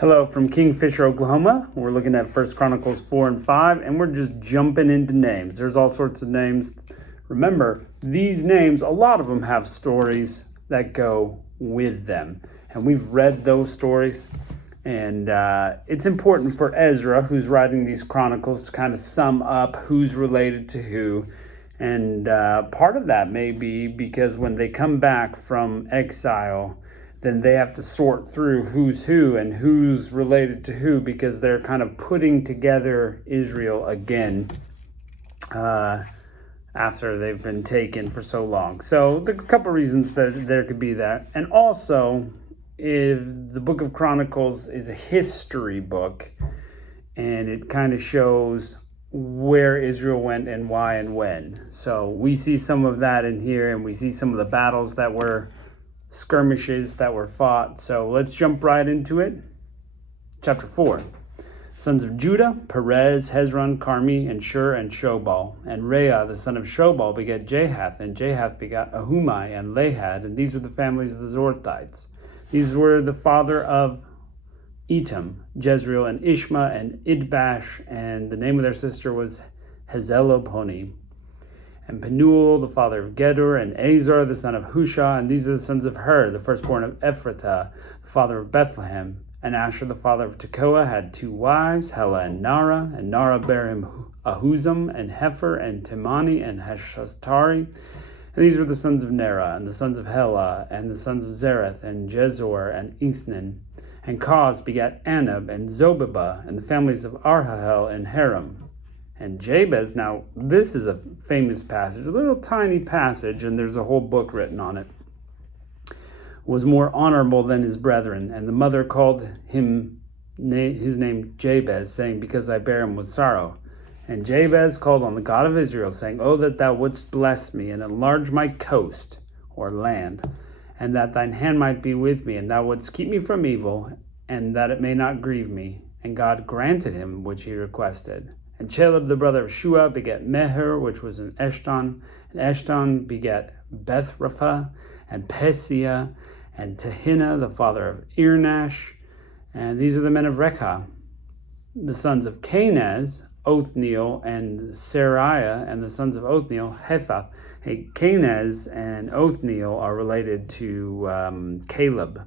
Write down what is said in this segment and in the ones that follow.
Hello from Kingfisher, Oklahoma. We're looking at 1 Chronicles 4 and 5, and we're just jumping into names. There's all sorts of names. Remember, these names, a lot of them have stories that go with them. And we've read those stories. And it's important for Ezra, who's writing these chronicles, to kind of sum up who's related to who. And part of that may be because when they come back from exile, then they have to sort through who's who and who's related to who, because they're kind of putting together Israel again after they've been taken for so long. So there's a couple reasons that there could be that. And also, if the book of Chronicles is a history book, and it kind of shows where Israel went and why and when. So we see some of that in here, and we see some of the battles that were skirmishes that were fought. So let's jump right into it. Chapter 4. Sons of Judah: Perez, Hezron, Carmi, and Shur, and Shobal. And Reah, the son of Shobal, begat Jahath, and Jahath begat Ahumai and Lahad, and these were the families of the Zorthites. These were the father of Etam, Jezreel, and Ishma, and Idbash, and the name of their sister was Hazelobhoni. And Penuel, the father of Gedor, and Azar, the son of Husha, and these are the sons of Hur, the firstborn of Ephratah, the father of Bethlehem. And Asher, the father of Tekoa, had two wives, Hela and Nara bare him Ahuzam, and Hefer, and Temani, and Heshastari. And these were the sons of Nera, and the sons of Hela, and the sons of Zereth, and Jezor, and Ethnan. And Cos begat Anab, and Zobabah, and the families of Arhahel, and Haram. And Jabez, now this is a famous passage, a little tiny passage, and there's a whole book written on it, was more honorable than his brethren. And the mother called him his name Jabez, saying, because I bear him with sorrow. And Jabez called on the God of Israel, saying, Oh, that thou wouldst bless me, and enlarge my coast, or land, and that thine hand might be with me, and thou wouldst keep me from evil, and that it may not grieve me. And God granted him which he requested. And Chaleb, the brother of Shua, begat Meher, which was in Eshton. And Eshton begat Bethrapha, and Pesia, and Tehinnah, the father of Irnash. And these are the men of Rekha. The sons of Kenaz, Othniel, and Seraiah, and the sons of Othniel, Hethath. Hey, Kenaz and Othniel are related to Caleb.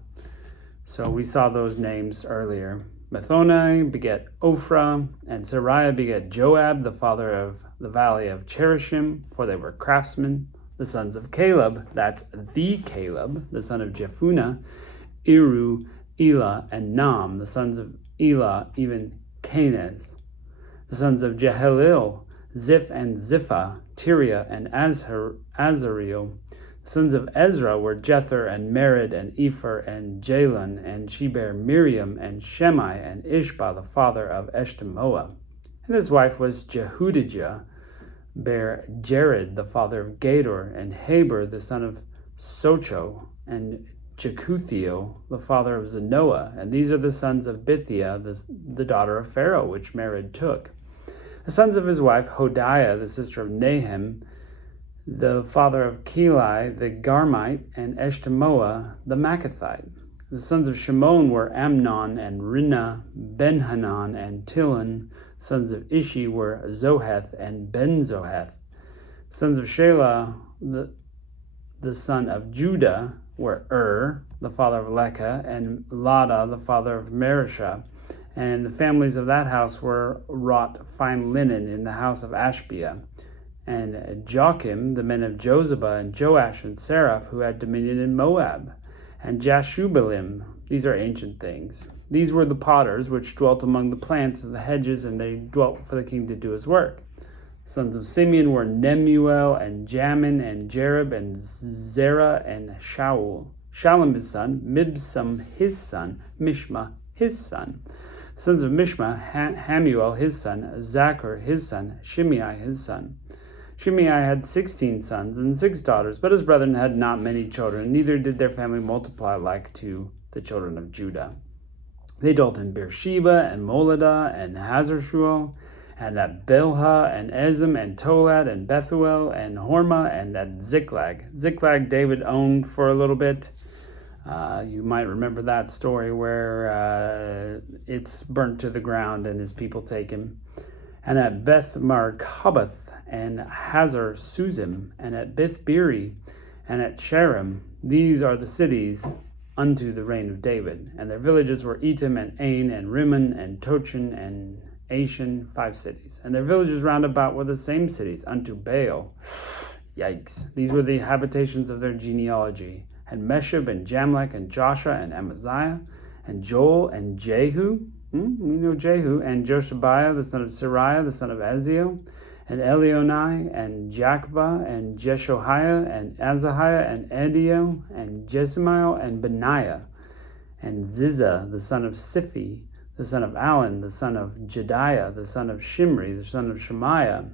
So we saw those names earlier. Methoni begat Ophrah, and Seraiah begat Joab, the father of the valley of Cherishim, for they were craftsmen. The sons of Caleb, that's the Caleb, the son of Jephunneh, Iru, Elah, and Nam. The sons of Elah, even Kenaz. The sons of Jehalil, Ziph and Ziphah, Tiria, and Azareel. The sons of Ezra were Jether, and Mered, and Epher, and Jalon, and she bare Miriam, and Shemai, and Ishba, the father of Eshtemoa. And his wife was Jehudijah, bare Jared, the father of Gedor, and Heber, the son of Socho, and Jekuthiel, the father of Zanoah. And these are the sons of Bithia, the daughter of Pharaoh, which Mered took. The sons of his wife, Hodiah, the sister of Nahum, the father of Keli, the Garmite, and Eshtemoa, the Maacathite. The sons of Shimon were Amnon, and Rinnah, Benhanan, and Tilon. Sons of Ishi were Zoheth, and Ben-Zoheth. Sons of Shelah, the son of Judah, were the father of Lekah, and Lada, the father of Marishah. And the families of that house were wrought fine linen in the house of Ashbia. And Joachim, the men of Jozabah, and Joash, and Seraph, who had dominion in Moab. And Jashubalim, these are ancient things. These were the potters which dwelt among the plants of the hedges, and they dwelt for the king to do his work. Sons of Simeon were Nemuel, and Jamin, and Jerib, and Zerah, and Shaul. Shalom his son, Mibsam his son, Mishma his son. Sons of Mishma, Hamuel his son, Zachar his son, Shimei his son. Shimei had 16 sons and 6 daughters, but his brethren had not many children, neither did their family multiply like to the children of Judah. They dwelt in Beersheba, and Moladah, and Hazarshual, and at Bilhah, and Ezem, and Tolad, and Bethuel, and Hormah, and at Ziklag. Ziklag David owned for a little bit. You might remember that story where it's burnt to the ground and his people take him. And at Beth Markaboth and Hazar Suzim, and at Beth Biri, and at Sharim, these are the cities unto the reign of David. And their villages were Etam and Ain and Rimmon and Tochin and Ashan, 5 cities. And their villages round about were the same cities unto Baal. Yikes. These were the habitations of their genealogy. And Mesheb and Jamlech and Joshua and Amaziah and Joel and Jehu. We know Jehu. And Joshabiah, the son of Sariah, the son of Aziel. And Elionai and Jakbah and Jeshoiah and Azahiah and Ediel and Jesimiel and Benaiah. And Ziza, the son of Siphi, the son of Alan, the son of Jediah, the son of Shimri, the son of Shemaiah.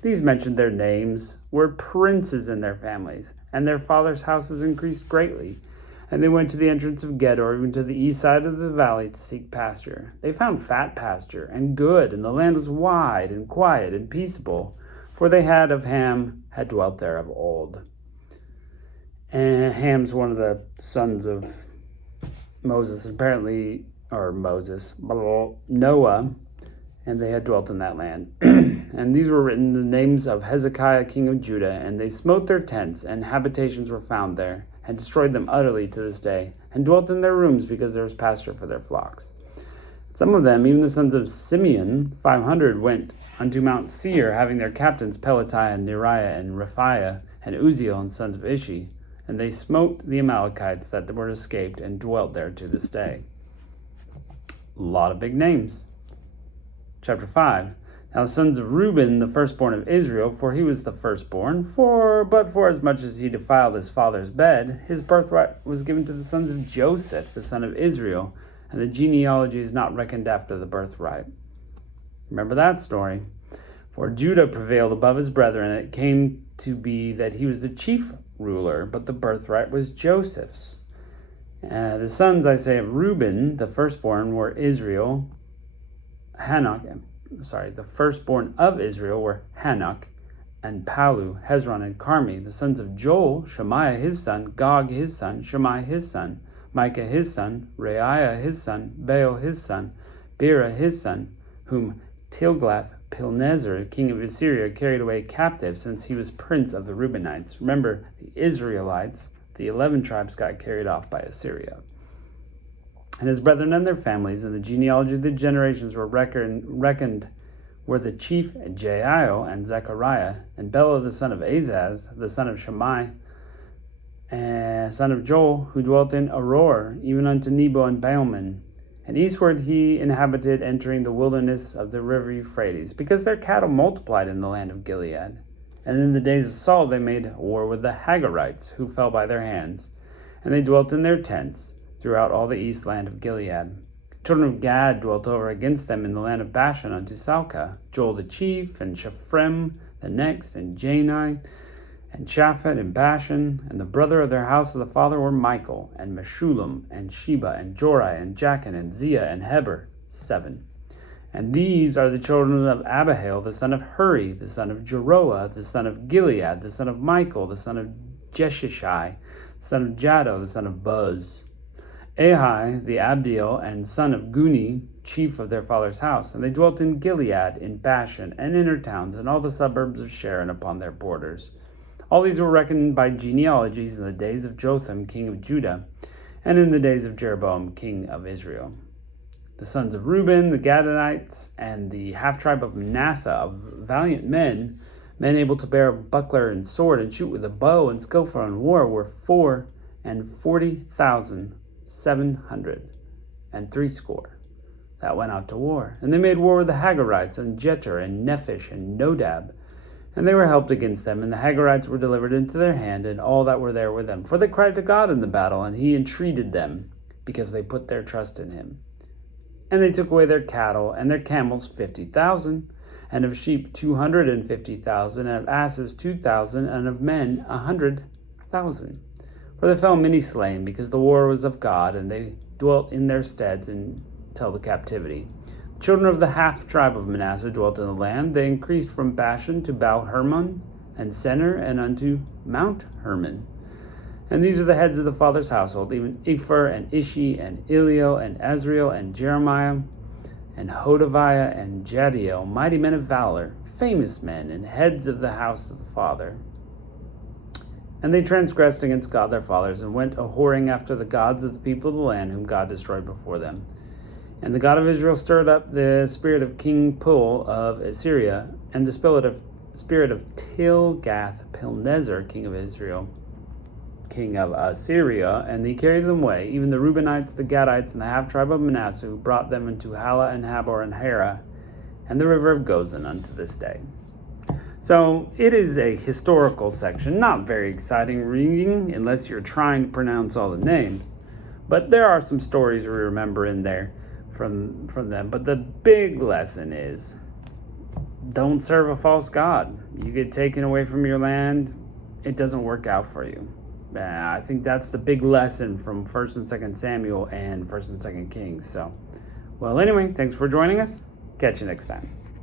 These mentioned their names, were princes in their families, and their fathers' houses increased greatly. And they went to the entrance of Gedor, even to the east side of the valley, to seek pasture. They found fat pasture, and good, and the land was wide, and quiet, and peaceable, for they had dwelt there of old. And Ham's one of the sons of Moses, Noah, and they had dwelt in that land. And these were written the names of Hezekiah, king of Judah, and they smote their tents, and habitations were found there, and destroyed them utterly to this day, and dwelt in their rooms because there was pasture for their flocks. Some of them, even the sons of Simeon, 500, went unto Mount Seir, having their captains Pelatiah and Neriah and Rephiah and Uzziel and sons of Ishi, and they smote the Amalekites that were escaped, and dwelt there to this day. A lot of big names. Chapter 5. Now the sons of Reuben, the firstborn of Israel, for he was the firstborn, but for as much as he defiled his father's bed, his birthright was given to the sons of Joseph, the son of Israel, and the genealogy is not reckoned after the birthright. Remember that story. For Judah prevailed above his brethren, and it came to be that he was the chief ruler, but the birthright was Joseph's. The sons, I say, of Reuben, the firstborn, were the firstborn of Israel were Hanok and Palu, Hezron and Carmi. The sons of Joel, Shemaiah his son, Gog his son, Shammai his son, Micah his son, Reiah his son, Baal his son, Bera his son, whom Tilgath-Pilneser, king of Assyria, carried away captive, since he was prince of the Reubenites. Remember, the Israelites, the 11 tribes, got carried off by Assyria. And his brethren and their families, and the genealogy of the generations were reckoned were the chief Jeiel and Zechariah, and Bela the son of Azaz, the son of Shammai, and son of Joel, who dwelt in Aroer, even unto Nebo and Baalman. And eastward he inhabited, entering the wilderness of the river Euphrates, because their cattle multiplied in the land of Gilead. And in the days of Saul they made war with the Hagarites, who fell by their hands, and they dwelt in their tents throughout all the east land of Gilead. Children of Gad dwelt over against them in the land of Bashan unto Salcah, Joel the chief, and Shaphrem the next, and Jani, and Shaphat, and Bashan. And the brother of their house of the father were Michael, and Meshullam, and Sheba, and Jorai, and Jachin, and Zia, and Heber, 7. And these are the children of Abihail, the son of Huri, the son of Jeroah, the son of Gilead, the son of Michael, the son of Jeshishai, the son of Jado, the son of Buz. Ahai, the Abdiel, and son of Guni, chief of their father's house. And they dwelt in Gilead, in Bashan, and in her towns, and all the suburbs of Sharon upon their borders. All these were reckoned by genealogies in the days of Jotham, king of Judah, and in the days of Jeroboam, king of Israel. The sons of Reuben, the Gadites, and the half-tribe of Manasseh, of valiant men able to bear a buckler and sword, and shoot with a bow, and skillful in war, were 440,760 that went out to war. And they made war with the Hagarites, and Jeter, and Nephish, and Nodab. And they were helped against them, and the Hagarites were delivered into their hand, and all that were there with them. For they cried to God in the battle, and he entreated them, because they put their trust in him. And they took away their cattle, and their camels 50,000, and of sheep 250,000, and of asses 2,000, and of men 100,000. For there fell many slain, because the war was of God, and they dwelt in their steads until the captivity. The children of the half-tribe of Manasseh dwelt in the land. They increased from Bashan to Baal Hermon, and Senir, and unto Mount Hermon. And these are the heads of the father's household, even Iphar and Ishi and Eliel and Azriel and Jeremiah and Hodaviah and Jadiel, mighty men of valor, famous men and heads of the house of the father. And they transgressed against God their fathers and went a-whoring after the gods of the people of the land whom God destroyed before them. And the God of Israel stirred up the spirit of King Pul of Assyria and the spirit of Tilgath-Pilneser, king of Israel, king of Assyria, and he carried them away, even the Reubenites, the Gadites, and the half-tribe of Manasseh, who brought them into Hala and Habor and Hara, and the river of Gozan unto this day. So it is a historical section, not very exciting reading unless you're trying to pronounce all the names. But there are some stories we remember in there from them. But the big lesson is, don't serve a false god. You get taken away from your land, it doesn't work out for you. I think that's the big lesson from 1st and 2nd Samuel and 1st and 2nd Kings. So, well, anyway, thanks for joining us. Catch you next time.